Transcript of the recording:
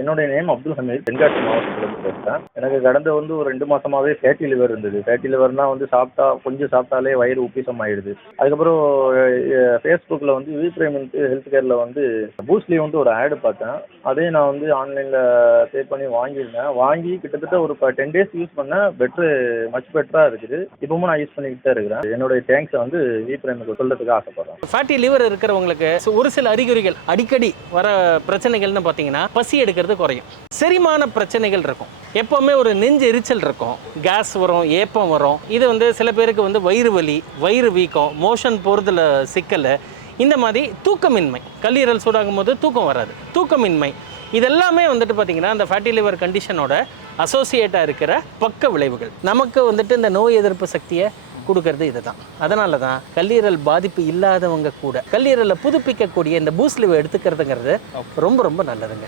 என்னுடைய நேம் அப்துல் ஹமீத். தென்காசி மாவட்டத்திலிருந்து பேசுகிறேன். எனக்கு கடந்த ஒரு 2 மாசமாவே ஃபேட்டி லிவர் இருந்தது. ஃபேட்டி லிவர்னா கொஞ்சம் சாப்பிட்டாலே வயிறு உப்பிசம் ஆயிடுது. அதுக்கப்புறம் ஃபேஸ்புக்கில் வி பிரைம் ஹெல்த் கேரில் பூஸ்ட்லி ஒரு ஆடு பார்த்தேன். அதே நான் ஆன்லைனில் பே பண்ணி வாங்கியிருந்தேன். வாங்கி கிட்டத்தட்ட ஒரு 10 டேஸ் யூஸ் பண்ணேன். மச் பெட்டராக இருக்குது. இப்பவும் நான் யூஸ் பண்ணிக்கிட்டு தான் இருக்கிறேன். என்னுடைய தேங்க்ஸை வி பிரைமுக்கு சொல்றதுக்கு ஆசைப்படுறேன். ஃபேட்டி லிவர் இருக்கிறவங்களுக்கு ஒரு சில அறிகுறிகள் அடிக்கடி வர பிரச்சனைகள்னு பார்த்தீங்கன்னா பசி எடுக்கிறது குறையும், செரிமான பிரச்சனைகள் இருக்கும், எப்போவுமே ஒரு நெஞ்சு எரிச்சல் இருக்கும், கேஸ் வரும், ஏப்பம் வரும். இது சில பேருக்கு வயிறு வலி, வயிறு வீக்கம், மோஷன் போகிறதுல சிக்கல், இந்த மாதிரி தூக்கமின்மை, கல்லீரல் சூடாகும் போது தூக்கம் வராது, தூக்கமின்மை, இதெல்லாமே பார்த்தீங்கன்னா அந்த ஃபேட்டி லிவர் கண்டிஷனோட அசோசியேட்டாக இருக்கிற பக்க விளைவுகள். நமக்கு இந்த நோய் எதிர்ப்பு சக்தியை கொடுக்கறது இதுதான். அதனால தான் கல்லீரல் பாதிப்பு இல்லாதவங்க கூட கல்லீரலை புதுப்பிக்கக்கூடிய இந்த பூஸ்ட் லிவர் எடுத்துக்கிறதுங்கிறது ரொம்ப ரொம்ப நல்லதுங்க.